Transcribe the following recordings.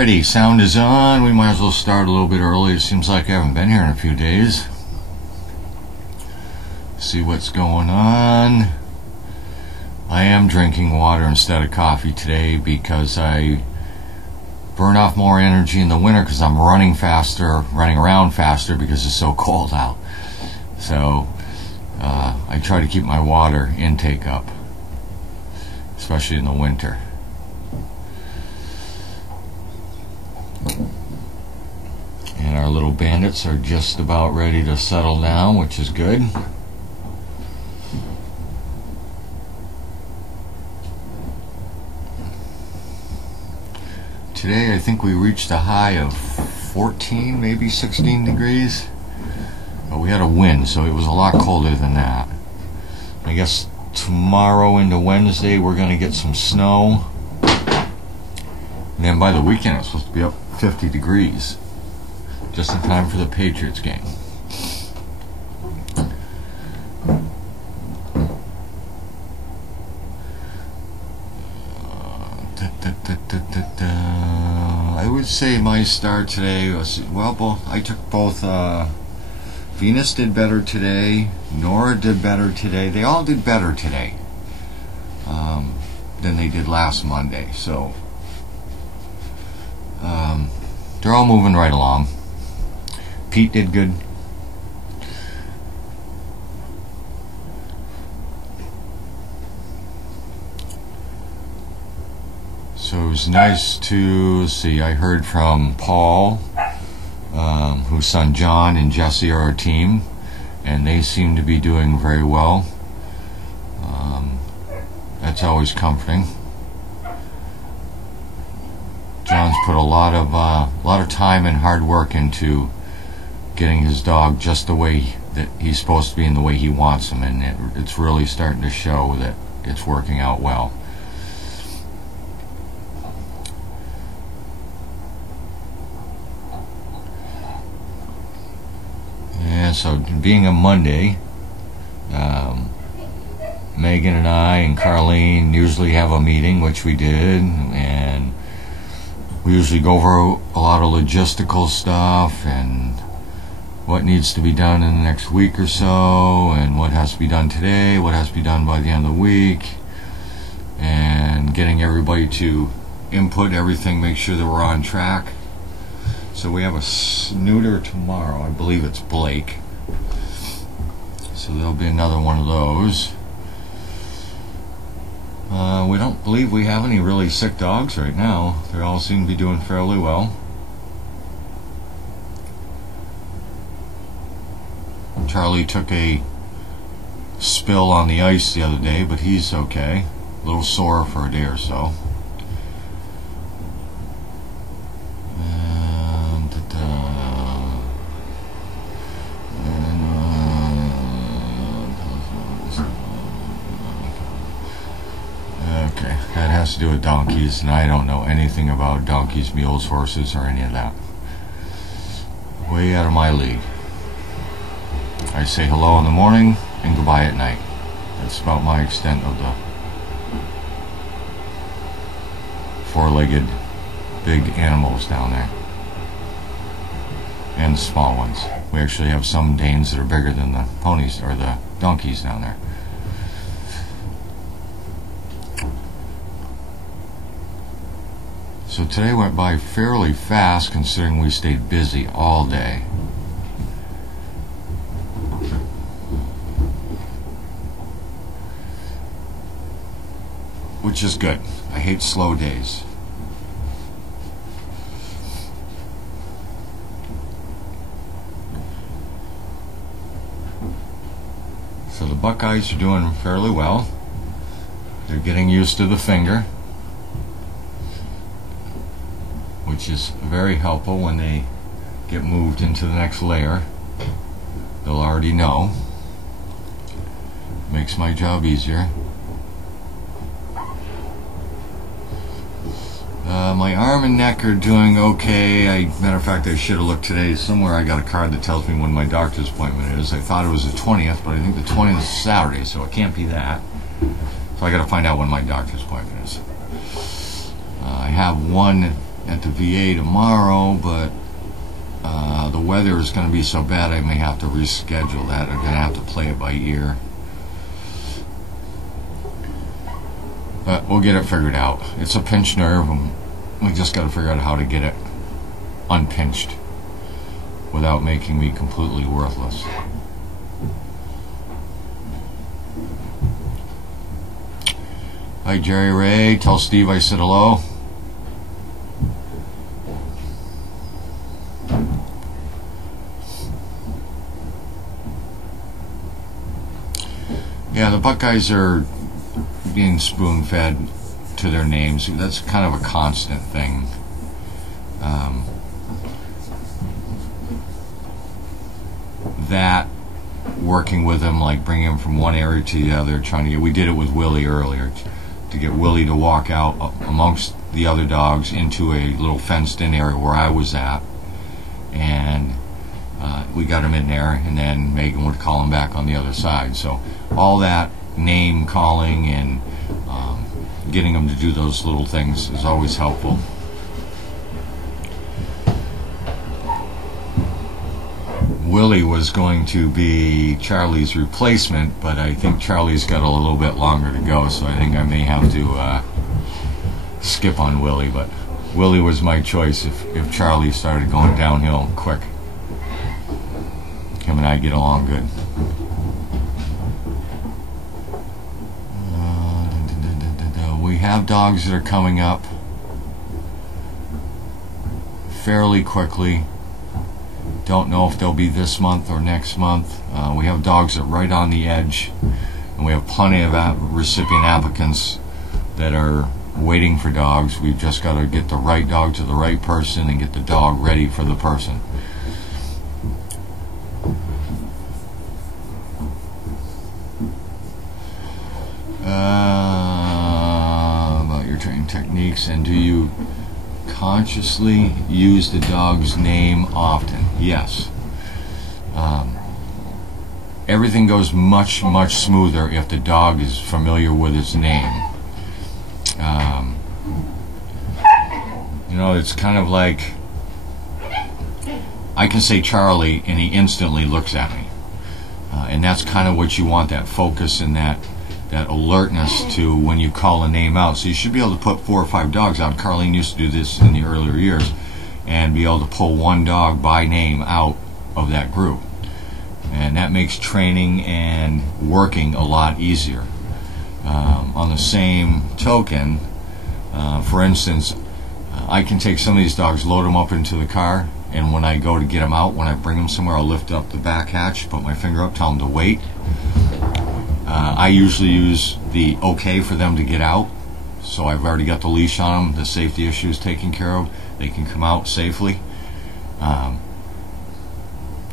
Alrighty, sound is on. We might as well start a little bit early. It seems like I haven't been here in a few days. See what's going on. I am drinking water instead of coffee today because I burn off more energy in the winter because I'm running around faster because it's so cold out. So I try to keep my water intake up, especially in the winter. And our little bandits are just about ready to settle down, which is good. Today I think we reached a high of 14, maybe 16 degrees. But we had a wind, so it was a lot colder than that. I guess tomorrow into Wednesday we're going to get some snow. And then by the weekend it's supposed to be up 50 degrees. Just in time for the Patriots game. I would say my start today was, well, I took both. Venus did better today, Nora did better today. They all did better today than they did last Monday. So they're all moving right along. Pete did good. So it was nice to see. I heard from Paul, whose son John and Jesse are our team, and they seem to be doing very well. That's always comforting. John's put a lot of time and hard work into getting his dog just the way that he's supposed to be and the way he wants him, and it's really starting to show that it's working out well. And so, being a Monday, Megan and I and Carlene usually have a meeting, which we did, and we usually go over a lot of logistical stuff and what needs to be done in the next week or so, and what has to be done today, what has to be done by the end of the week, and getting everybody to input everything, make sure that we're on track. So we have a snooter tomorrow. I believe it's Blake. So there'll be another one of those. We don't believe we have any really sick dogs right now. They all seem to be doing fairly well. Charlie took a spill on the ice the other day, but he's okay. A little sore for a day or so. Okay, that has to do with donkeys, and I don't know anything about donkeys, mules, horses, or any of that. Way out of my league. I say hello in the morning and goodbye at night. That's about my extent of the four-legged big animals down there. And the small ones. We actually have some Danes that are bigger than the ponies or the donkeys down there. So today went by fairly fast considering we stayed busy all day. Which is good. I hate slow days. So the Buckeyes are doing fairly well. They're getting used to the finger, which is very helpful when they get moved into the next layer. They'll already know. Makes my job easier. My arm and neck are doing okay. Matter of fact, I should have looked today. Somewhere I got a card that tells me when my doctor's appointment is. I thought it was the 20th, but I think the 20th is Saturday, so it can't be that. So I got to find out when my doctor's appointment is. I have one at the VA tomorrow, but the weather is going to be so bad I may have to reschedule that. I'm going to have to play it by ear. But we'll get it figured out. It's a pinched nerve, and we just got to figure out how to get it unpinched without making me completely worthless. Hi, Jerry Ray. Tell Steve I said hello. Yeah, the Buckeyes are being spoon-fed to their names. That's kind of a constant thing. That working with them, like bringing him from one area to the other, trying to get. We did it with Willie earlier, to get Willie to walk out amongst the other dogs into a little fenced-in area where I was at, and we got him in there, and then Megan would call him back on the other side. So all that name calling and getting them to do those little things is always helpful. Willie was going to be Charlie's replacement, but I think Charlie's got a little bit longer to go, so I think I may have to skip on Willie. But Willie was my choice if Charlie started going downhill quick. Him and I get along good. We have dogs that are coming up fairly quickly. Don't know if they'll be this month or next month. We have dogs that are right on the edge, and we have plenty of recipient applicants that are waiting for dogs. We've just got to get the right dog to the right person and get the dog ready for the person. About your training techniques, and do you consciously use the dog's name often? Yes. Everything goes much smoother if the dog is familiar with its name. You know, it's kind of like I can say Charlie and he instantly looks at me, and that's kind of what you want, that focus and that alertness to when you call a name out. So you should be able to put 4 or 5 dogs out. Carlene used to do this in the earlier years, and be able to pull one dog by name out of that group, and that makes training and working a lot easier. On the same token, for instance, I can take some of these dogs, load them up into the car, and when I go to get them out, when I bring them somewhere, I'll lift up the back hatch, put my finger up, tell them to wait. I usually use the okay for them to get out, so I've already got the leash on them, the safety issue is taken care of, they can come out safely.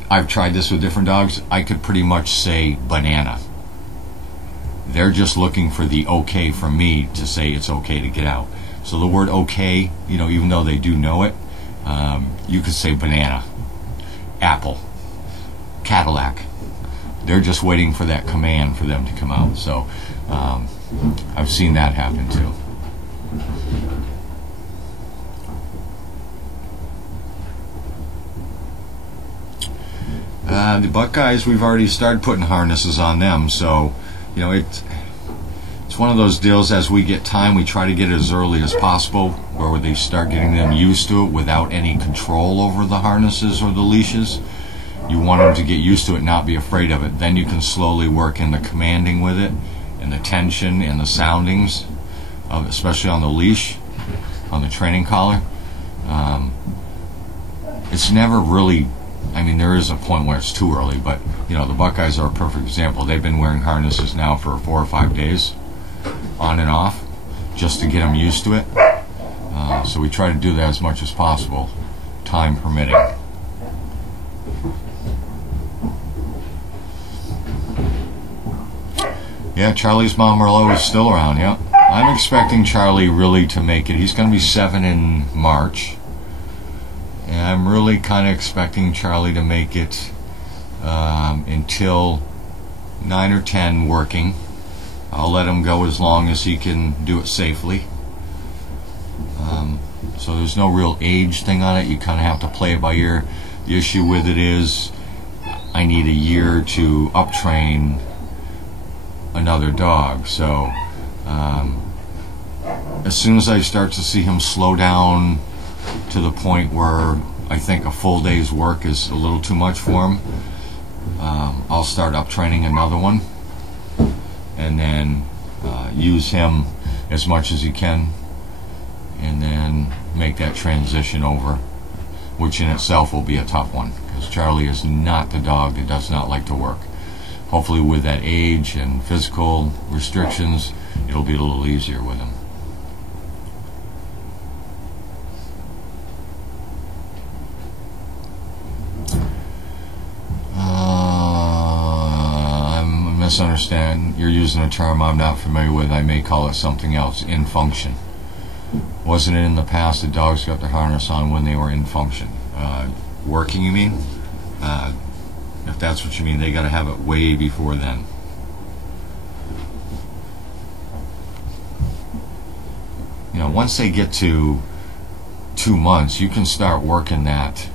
I've tried this with different dogs. I could pretty much say banana. They're just looking for the okay from me to say it's okay to get out. So the word okay, you know, even though they do know it, you could say banana, apple, Cadillac. They're just waiting for that command for them to come out. So I've seen that happen too. The Buckeyes, we've already started putting harnesses on them, so you know it's one of those deals. As we get time, we try to get it as early as possible, where they start getting them used to it without any control over the harnesses or the leashes. You want them to get used to it, not be afraid of it. Then you can slowly work in the commanding with it, and the tension and the soundings, especially on the leash, on the training collar. It's never really, I mean, there is a point where it's too early, but you know, the Buckeyes are a perfect example. They've been wearing harnesses now for 4 or 5 days, on and off, just to get them used to it. So we try to do that as much as possible, time permitting. Yeah, Charlie's mom Merlot is still around, yeah. I'm expecting Charlie really to make it. He's going to be 7 in March. And I'm really kind of expecting Charlie to make it until 9 or 10 working. I'll let him go as long as he can do it safely. So So there's no real age thing on it. You kind of have to play it by ear. The issue with it is I need a year to uptrain another dog. So as soon as I start to see him slow down to the point where I think a full day's work is a little too much for him, I'll start uptraining another one, and then use him as much as he can, and then make that transition over, which in itself will be a tough one, because Charlie is not the dog that does not like to work. Hopefully with that age and physical restrictions, it'll be a little easier with him. Misunderstand, you're using a term I'm not familiar with. I may call it something else. In function. Wasn't it in the past that dogs got their harness on when they were in function? Working, you mean? If that's what you mean, they got to have it way before then. You know, once they get to 2 months, you can start working that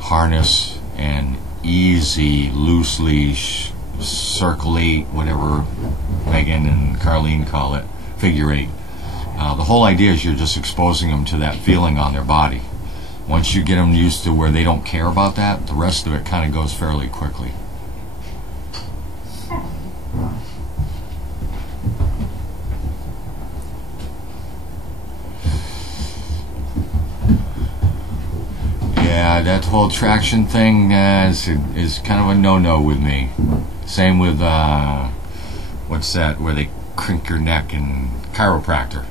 harness and easy, loose leash, circle 8, whatever Megan and Carlene call it, figure 8. The whole idea is you're just exposing them to that feeling on their body. Once you get them used to where they don't care about that, the rest of it kind of goes fairly quickly. Yeah, that whole traction thing is kind of a no-no with me. Same with, what's that, where they crink your neck in chiropractor.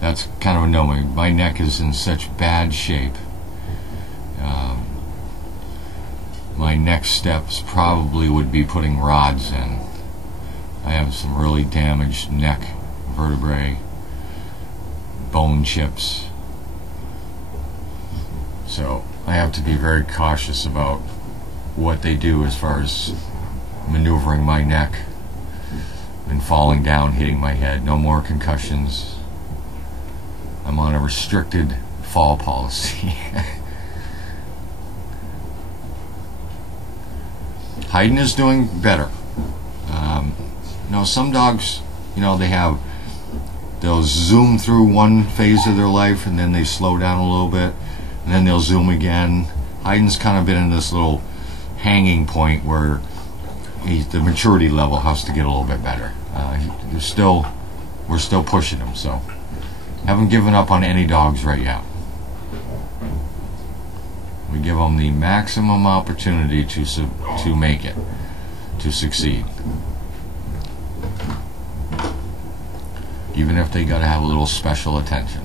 That's kind of a no-no. My neck is in such bad shape. My next steps probably would be putting rods in. I have some really damaged neck vertebrae, bone chips. So I have to be very cautious about what they do as far as maneuvering my neck and falling down, hitting my head. No more concussions. I'm on a restricted fall policy. Haydn is doing better. Some dogs, they'll zoom through one phase of their life and then they slow down a little bit and then they'll zoom again. Haydn's kind of been in this little hanging point where the maturity level has to get a little bit better. We're still pushing him, so haven't given up on any dogs right yet. We give them the maximum opportunity to make it, to succeed. Even if they got to have a little special attention.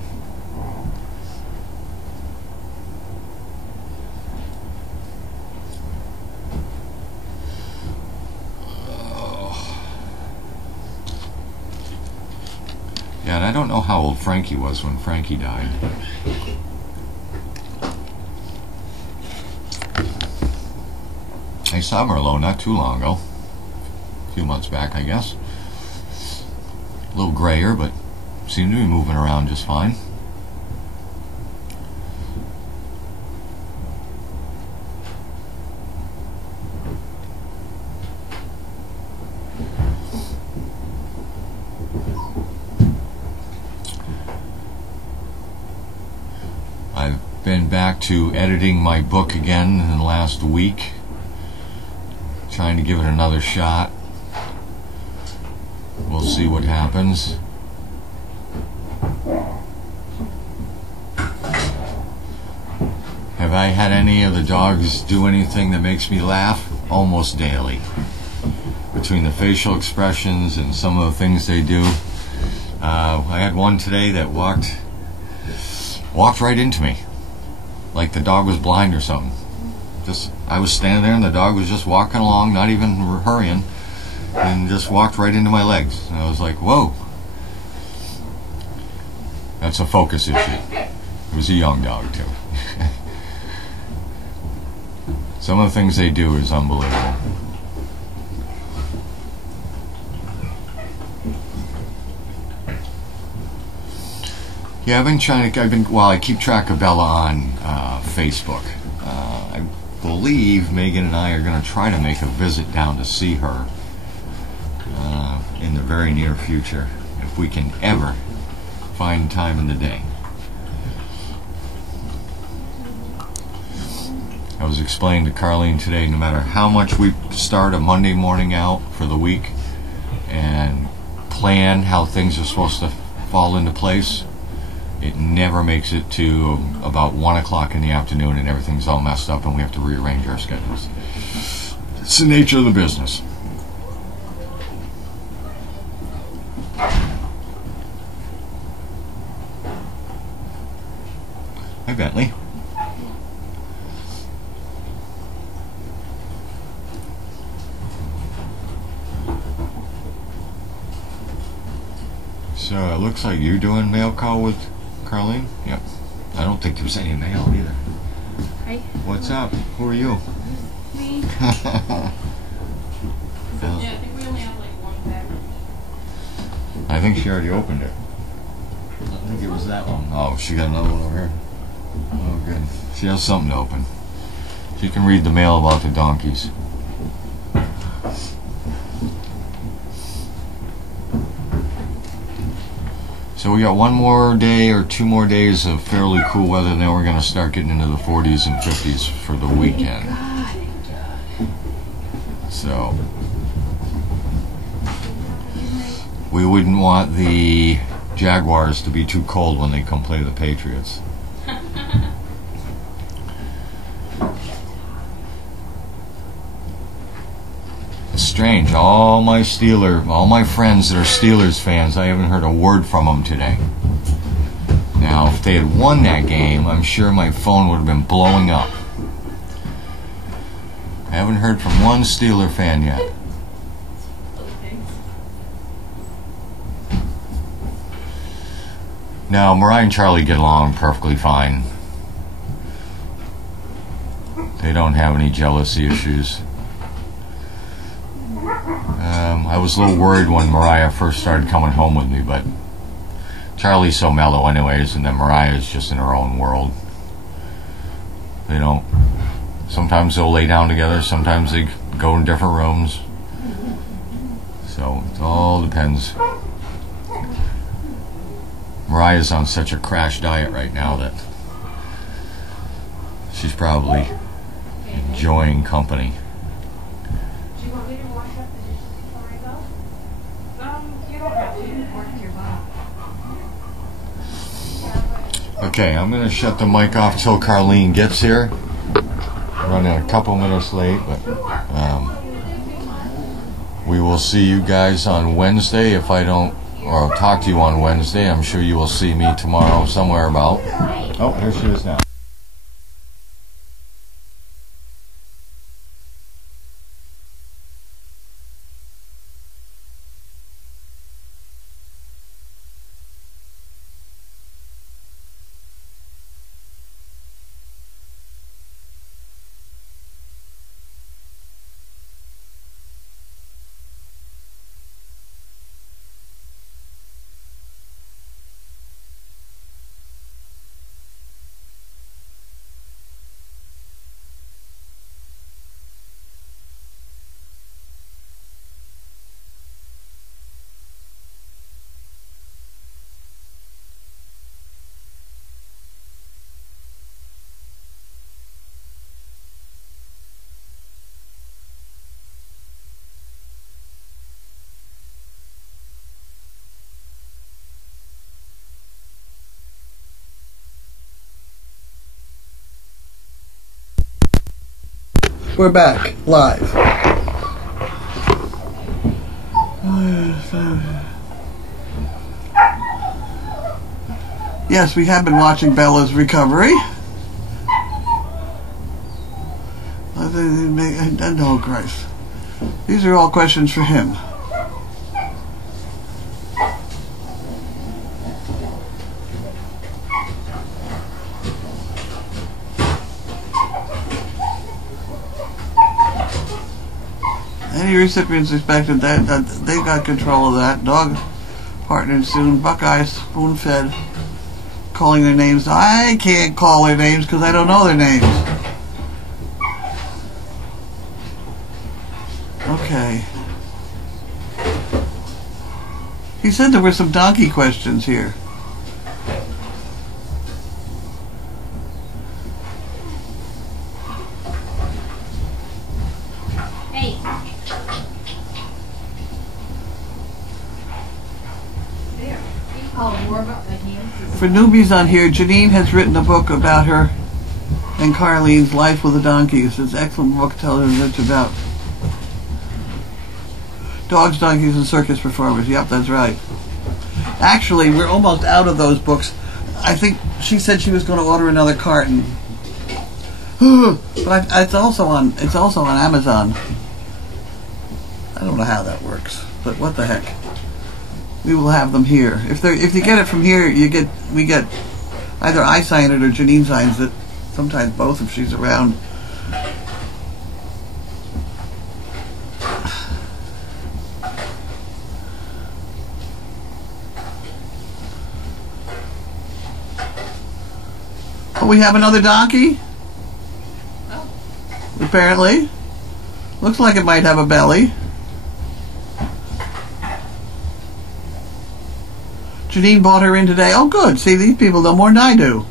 Yeah, and I don't know how old Frankie was when Frankie died. I saw Merlot not too long ago. A few months back, I guess. A little grayer, but seemed to be moving around just fine. I've been back to editing my book again in the last week, trying to give it another shot. We'll see what happens. Have I had any of the dogs do anything that makes me laugh? Almost daily. Between the facial expressions and some of the things they do. I had one today that walked right into me, like the dog was blind or something. I was standing there and the dog was just walking along, not even hurrying, and just walked right into my legs. And I was like, whoa. That's a focus issue. It was a young dog too. Some of the things they do is unbelievable. Yeah, I've been trying to. I keep track of Bella on Facebook. I believe Megan and I are going to try to make a visit down to see her in the very near future, if we can ever find time in the day. I was explaining to Carlene today, no matter how much we start a Monday morning out for the week and plan how things are supposed to fall into place, it never makes it to about 1 o'clock in the afternoon and everything's all messed up and we have to rearrange our schedules. It's the nature of the business. Hi, Bentley. So it looks like you're doing mail call with Carlene? Yep. I don't think there's any mail either. Hi. What's up? Who are you? Me. Yeah, I think we only have like one package. I think she already opened it. I think it was that one. Oh, she got another one over here. Oh, good. She has something to open. She can read the mail about the donkeys. So we got one more day or 2 more days of fairly cool weather, and then we're going to start getting into the 40s and 50s for the weekend. So we wouldn't want the Jaguars to be too cold when they come play the Patriots. It's strange. All my friends that are Steelers fans, I haven't heard a word from them today. Now, if they had won that game, I'm sure my phone would have been blowing up. I haven't heard from one Steeler fan yet. Now, Mariah and Charlie get along perfectly fine. They don't have any jealousy issues. I was a little worried when Mariah first started coming home with me, but Charlie's so mellow anyways, and then Mariah's just in her own world. They don't... Sometimes they'll lay down together, sometimes they go in different rooms. So, it all depends. Mariah's on such a crash diet right now that she's probably enjoying company. Do you want me to wash up the dishes before I go? You don't have to. Work your butt. Okay, I'm going to shut the mic off till Carlene gets here. Running a couple minutes late, but we will see you guys on Wednesday. If I don't, or I'll talk to you on Wednesday. I'm sure you will see me tomorrow somewhere about. Oh, here she is now. We're back, live. Yes, we have been watching Bella's recovery. Oh, Christ. These are all questions for him. Any recipients expected that they got control of that. Dog partnered soon. Buckeye spoon fed. calling their names. I can't call their names because I don't know their names. Okay. He said there were some donkey questions here. Hey. There. You call more about the hands. For newbies on here, Janine has written a book about her and Carlene's life with the donkeys. It's an excellent book telling us about dogs, donkeys, and circus performers. Yep, that's right. Actually, we're almost out of those books. I think she said she was going to order another carton. But it's also on Amazon. I don't know how that works, but what the heck? We will have them here. If you get it from here, we get either I sign it or Janine signs it. Sometimes both if she's around. Oh, we have another donkey? Oh. Apparently. Looks like it might have a belly. Janine bought her in today. Oh, good. See, these people know more than I do.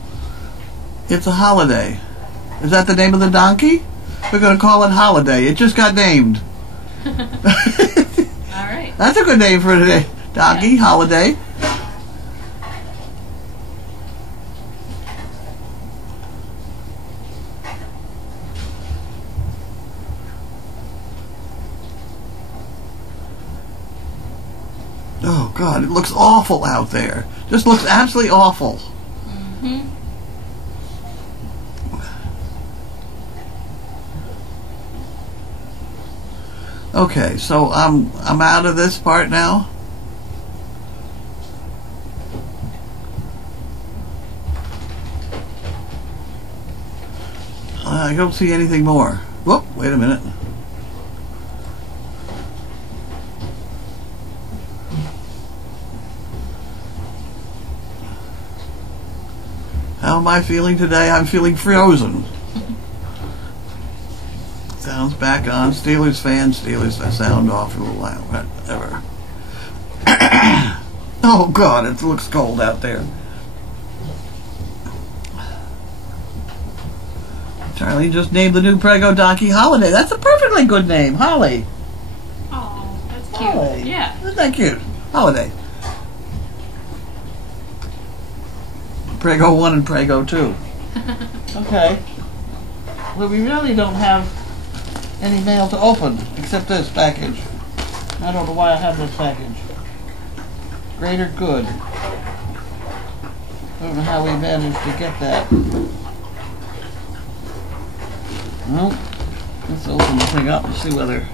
It's a Holiday. Is that the name of the donkey? We're going to call it Holiday. It just got named. All right. That's a good name for a donkey, Yeah. Holiday. Oh, God, it looks awful out there. Just looks absolutely awful. Mm-hmm. Okay, so I'm out of this part now. I don't see anything more. Whoop, wait a minute. How am I feeling today? I'm feeling frozen. Sounds back on. Steelers fan. Steelers sound off for a while. Whatever. Oh, God, it looks cold out there. Charlie just named the new Prego donkey Holiday. That's a perfectly good name. Holly. Oh, that's cute. Holly. Yeah. Isn't that cute? Holiday. Prego 1 and Prego 2. Okay. Well, we really don't have any mail to open except this package. I don't know why I have this package. Greater Good. I don't know how we managed to get that. Well, let's open the thing up and see whether...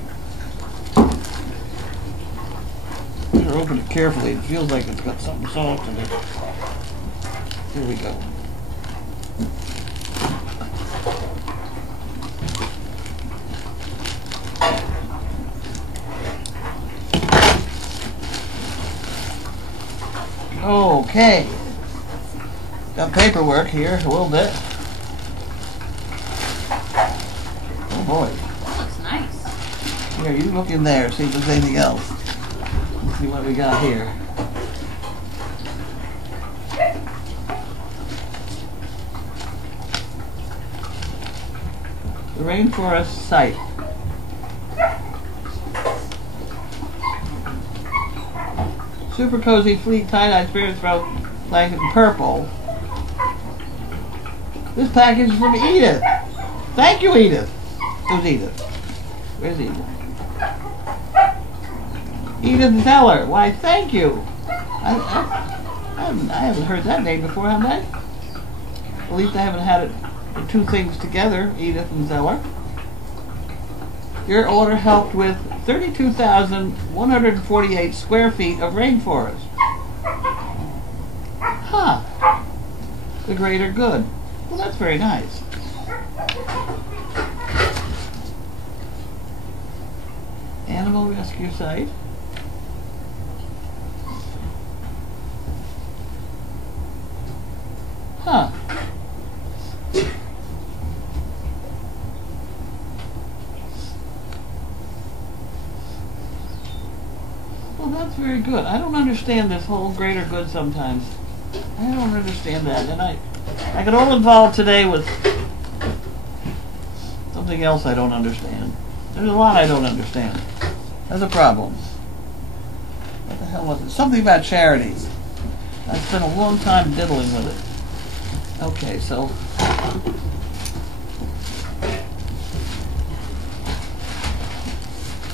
Better open it carefully. It feels like it's got something soft in it. Here we go. Okay. Got paperwork here, a little bit. Oh boy. That looks nice. Here, you look in there, see if there's anything else. Let's see what we got here. The Rainforest Site. Super Cozy Fleet Tie-Dye Spirit Throat Blanket in purple. This package is from Edith. Thank you, Edith. Who's Edith? Where's Edith? Edith Zeller. Why, thank you. I haven't heard that name before, have I? At least I haven't had it, the two things together, Edith and Zeller. Your order helped with 32,148 square feet of rainforest. Huh. The Greater Good. Well, that's very nice. Animal rescue site. Huh. Well, that's very good. I don't understand this whole greater good sometimes. I don't understand that. And I got all involved today with something else I don't understand. There's a lot I don't understand. That's a problem. What the hell was it? Something about charity. I spent a long time diddling with it. Okay, so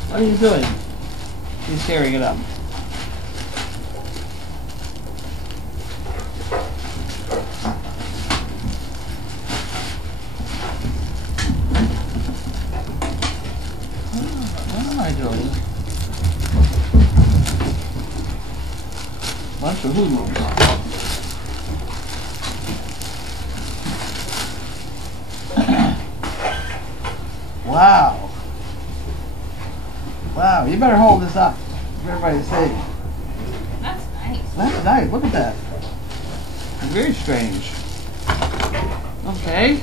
what are you doing? He's tearing it up. What am I doing? Bunch of hoodlums. Wow. Wow, you better hold this up for everybody to see. That's nice. That's nice, look at that. Very strange. Okay.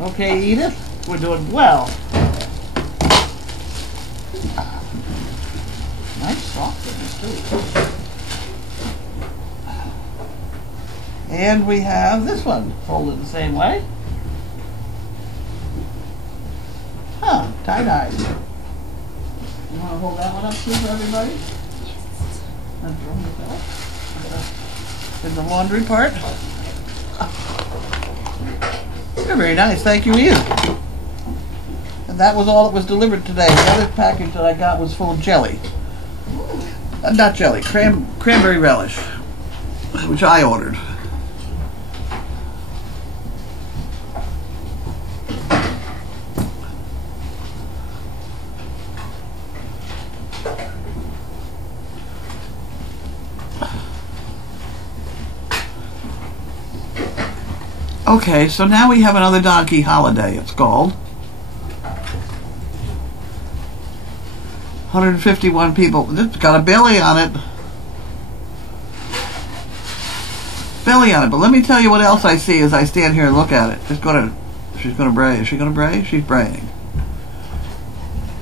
Okay, Edith, we're doing well. Nice soft things too. And we have this one folded the same way. Huh, tie-dye. You want to hold that one up too for everybody? Yes. And throw this out. In the laundry part. You're very nice, thank you, Ian. And that was all that was delivered today. The other package that I got was full of jelly. Not jelly, cranberry relish, which I ordered. Okay, so now we have another donkey holiday, it's called. 151 people. It's got a belly on it. Belly on it. But let me tell you what else I see as I stand here and look at it. She's gonna bray. Is she gonna bray? She's braying.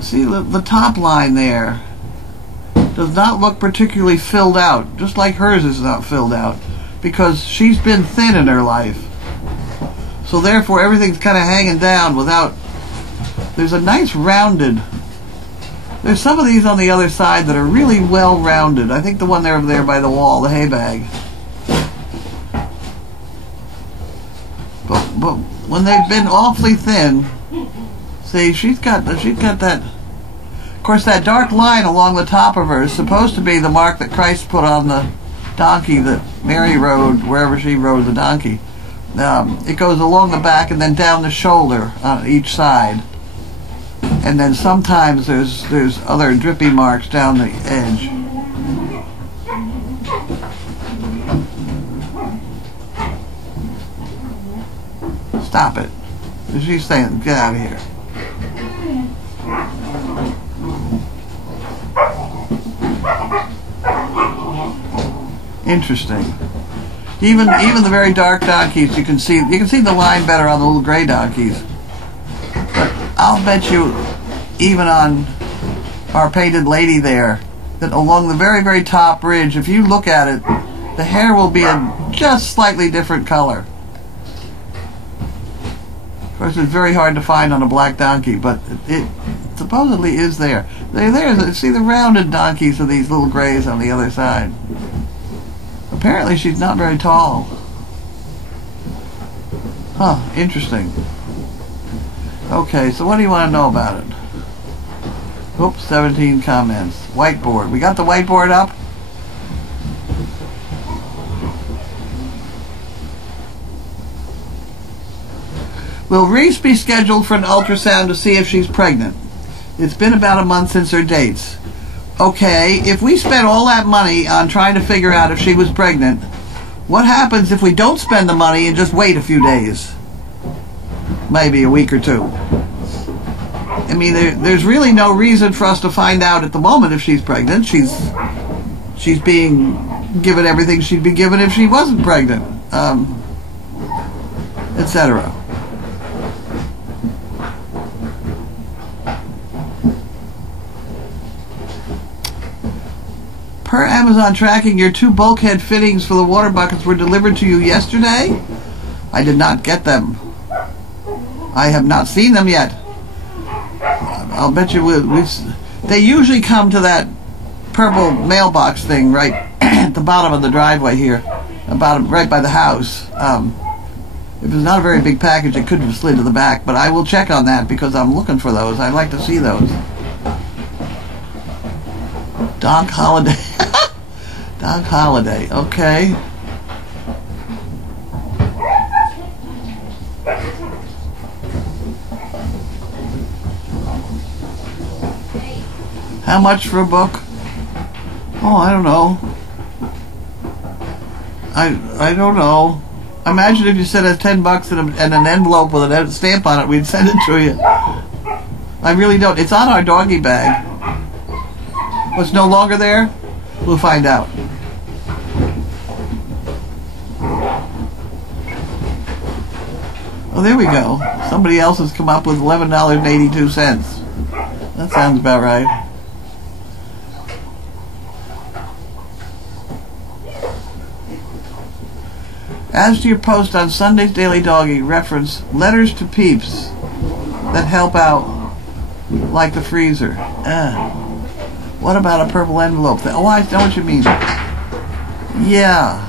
See the top line there does not look particularly filled out, just like hers is not filled out, because she's been thin in her life. So therefore everything's kind of hanging down without, there's a nice rounded, there's some of these on the other side that are really well rounded. I think the one there over there by the wall, the hay bag. But when they've been awfully thin, see, she's got that, of course that dark line along the top of her is supposed to be the mark that Christ put on the donkey that Mary rode, wherever she rode the donkey. It goes along the back and then down the shoulder on each side, and then sometimes there's other drippy marks down the edge. Stop it. She's saying, get out of here. Interesting. Even the very dark donkeys, you can see the line better on the little gray donkeys. But I'll bet you, even on our painted lady there, that along the very, very top ridge, if you look at it, the hair will be a just slightly different color. Of course, it's very hard to find on a black donkey, but it supposedly is there. They're there. See the rounded donkeys of these little grays on the other side. Apparently she's not very tall. Huh, interesting. Okay, so what do you want to know about it? Oops, 17 comments. Whiteboard. We got the whiteboard up? Will Reese be scheduled for an ultrasound to see if she's pregnant? It's been about a month since her dates. Okay, if we spent all that money on trying to figure out if she was pregnant, what happens if we don't spend the money and just wait a few days? Maybe a week or two. I mean, there's really no reason for us to find out at the moment if she's pregnant. She's being given everything she'd be given if she wasn't pregnant. etc. Per Amazon tracking, your 2 bulkhead fittings for the water buckets were delivered to you yesterday? I did not get them. I have not seen them yet. I'll bet you they usually come to that purple mailbox thing right at the bottom of the driveway here, right by the house. If it's not a very big package, it could have slid to the back, but I will check on that because I'm looking for those. I'd like to see those. Doc Holiday. Doc Holiday, okay. How much for a book? Oh, I don't know. I don't know. Imagine if you sent us $10 and an envelope with a stamp on it, we'd send it to you. I really don't. It's on our doggy bag. Oh, it's no longer there? We'll find out. Oh, there we go. Somebody else has come up with $11.82. That sounds about right. As to your post on Sunday's Daily Doggy, reference letters to peeps that help out, like the freezer. What about a purple envelope? Oh, I know what you mean. Yeah.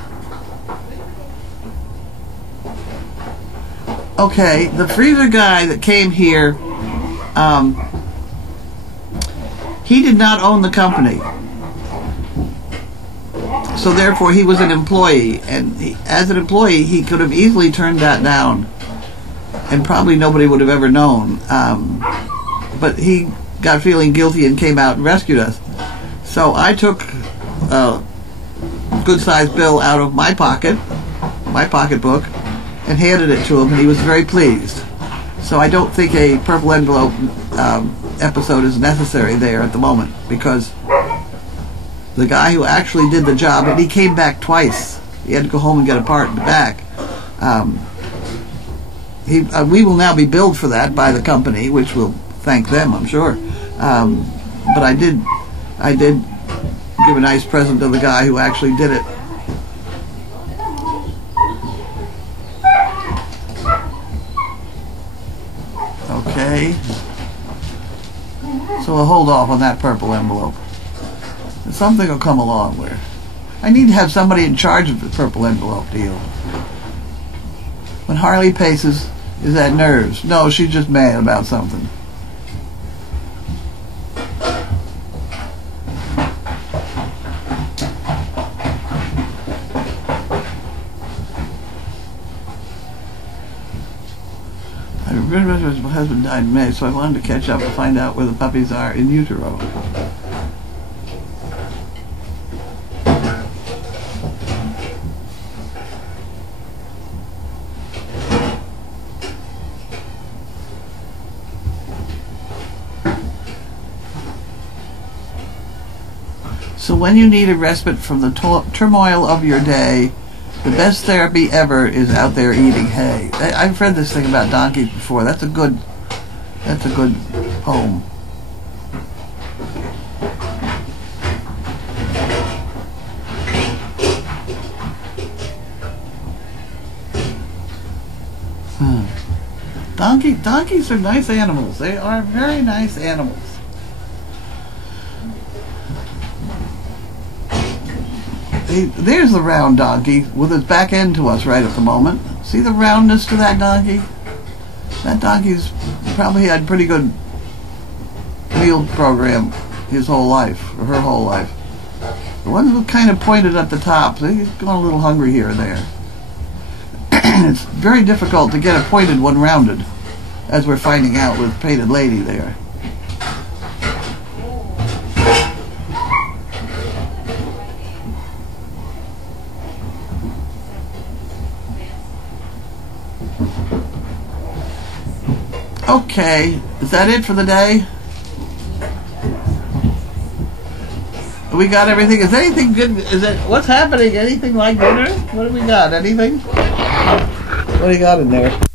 Okay, the freezer guy that came here, he did not own the company. So therefore he was an employee, and as an employee he could have easily turned that down, and probably nobody would have ever known. But he got feeling guilty and came out and rescued us. So I took a good-sized bill out of my pocketbook, and handed it to him, and he was very pleased. So I don't think a purple envelope episode is necessary there at the moment, because the guy who actually did the job, and he came back twice. He had to go home and get a part back. We will now be billed for that by the company, which will thank them, I'm sure. But I did give a nice present to the guy who actually did it. Okay. So we'll hold off on that purple envelope. Something will come along where I need to have somebody in charge of the purple envelope deal. When Harley paces, is that nerves? No, she's just mad about something. My husband died in May, so I wanted to catch up and find out where the puppies are in utero. So when you need a respite from the turmoil of your day, the best therapy ever is out there eating hay. I've read this thing about donkeys before. That's a good poem. Donkeys are nice animals. They are very nice animals. There's the round donkey with his back end to us right at the moment. See the roundness to that donkey? That donkey's probably had a pretty good meal program his whole life, or her whole life. The ones who kind of pointed at the top, they've gone a little hungry here and there. It's very difficult to get a pointed one rounded, as we're finding out with Painted Lady there. Okay, is that it for the day? We got everything. Is anything good? Is it what's happening? Anything like dinner? What do we got? Anything? What do you got in there?